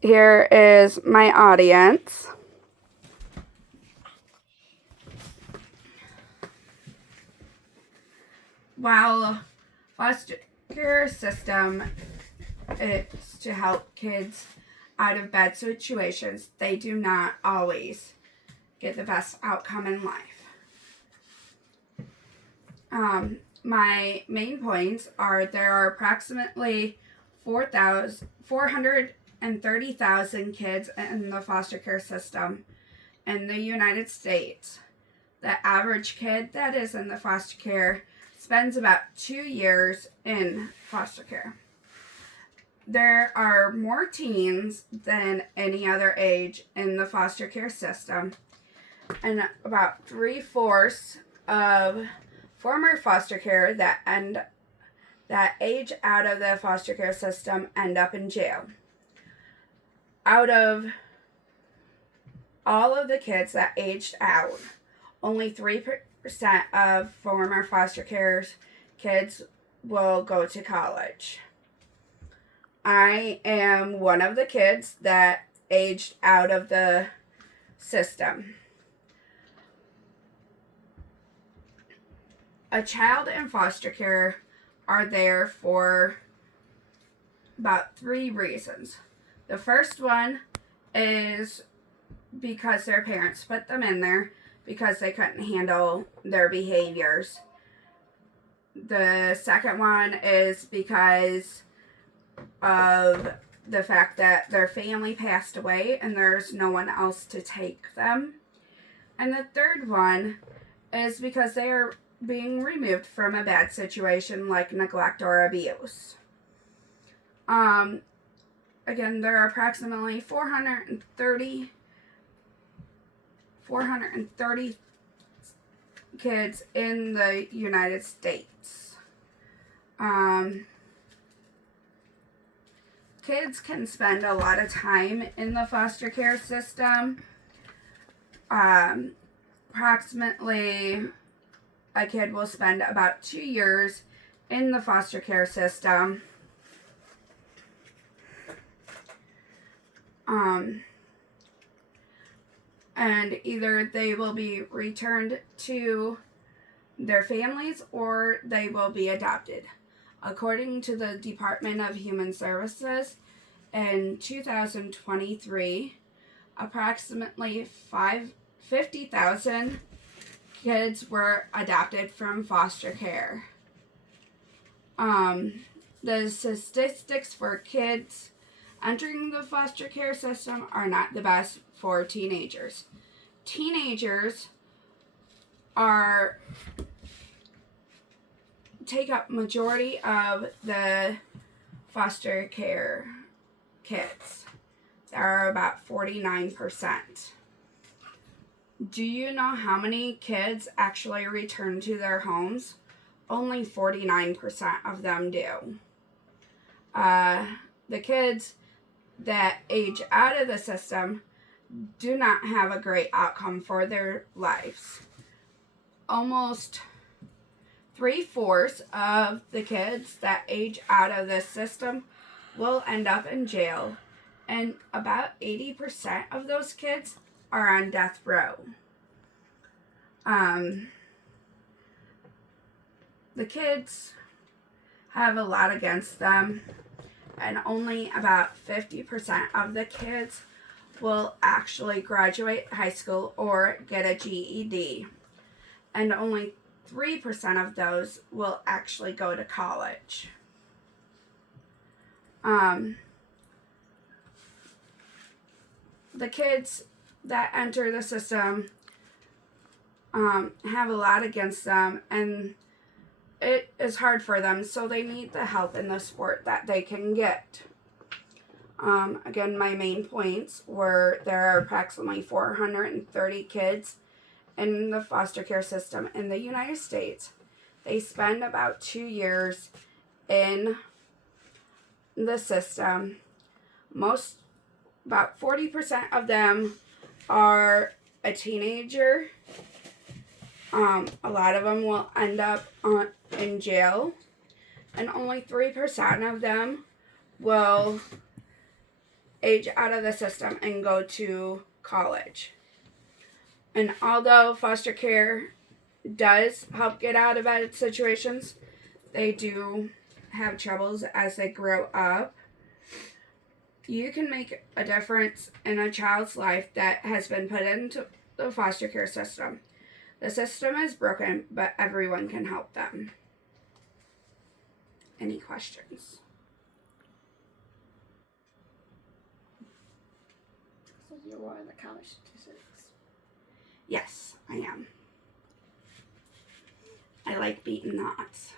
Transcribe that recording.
Here is my audience. While foster care system is to help kids out of bad situations, they do not always get the best outcome in life. My main points are there are approximately 430,000 kids in the foster care system in the United States. The average kid that is in the foster care spends about 2 years in foster care. There are more teens than any other age in the foster care system, and about 3/4 of former foster care that age out of the foster care system end up in jail. Out of all of the kids that aged out, only 3% of former foster care kids will go to college. I am one of the kids that aged out of the system. A child in foster care are there for about 3 reasons. The first one is because their parents put them in there because they couldn't handle their behaviors. The second one is because of the fact that their family passed away and there's no one else to take them. And the third one is because they are being removed from a bad situation like neglect or abuse. Again, there are approximately 430 kids in the United States. Kids can spend a lot of time in the foster care system. Approximately a kid will spend about 2 years in the foster care system. And either they will be returned to their families or they will be adopted. According to the Department of Human Services, in 2023, approximately 50,000 kids were adopted from foster care. The statistics for kids entering the foster care system are not the best for teenagers. Teenagers take up majority of the foster care kids. There are about 49%. Do you know how many kids actually return to their homes? Only 49% of them do. The kids that age out of the system do not have a great outcome for their lives. Almost 3/4 of the kids that age out of the system will end up in jail, and about 80% of those kids are on death row. The kids have a lot against them, and only about 50% of the kids will actually graduate high school or get a GED, and only 3% of those will actually go to college. The kids that enter the system have a lot against them, and it is hard for them, so they need the help and the support that they can get. Again, my main points were there are approximately 430 kids in the foster care system in the United States. They spend about 2 years in the system. About 40% of them are a teenager. A lot of them will end up in jail, and only 3% of them will age out of the system and go to college. And although foster care does help get out of bad situations, they do have troubles as they grow up. You can make a difference in a child's life that has been put into the foster care system. The system is broken, but everyone can help them. Any questions? So you're one of the college statistics. Yes, I am. I like beating the odds.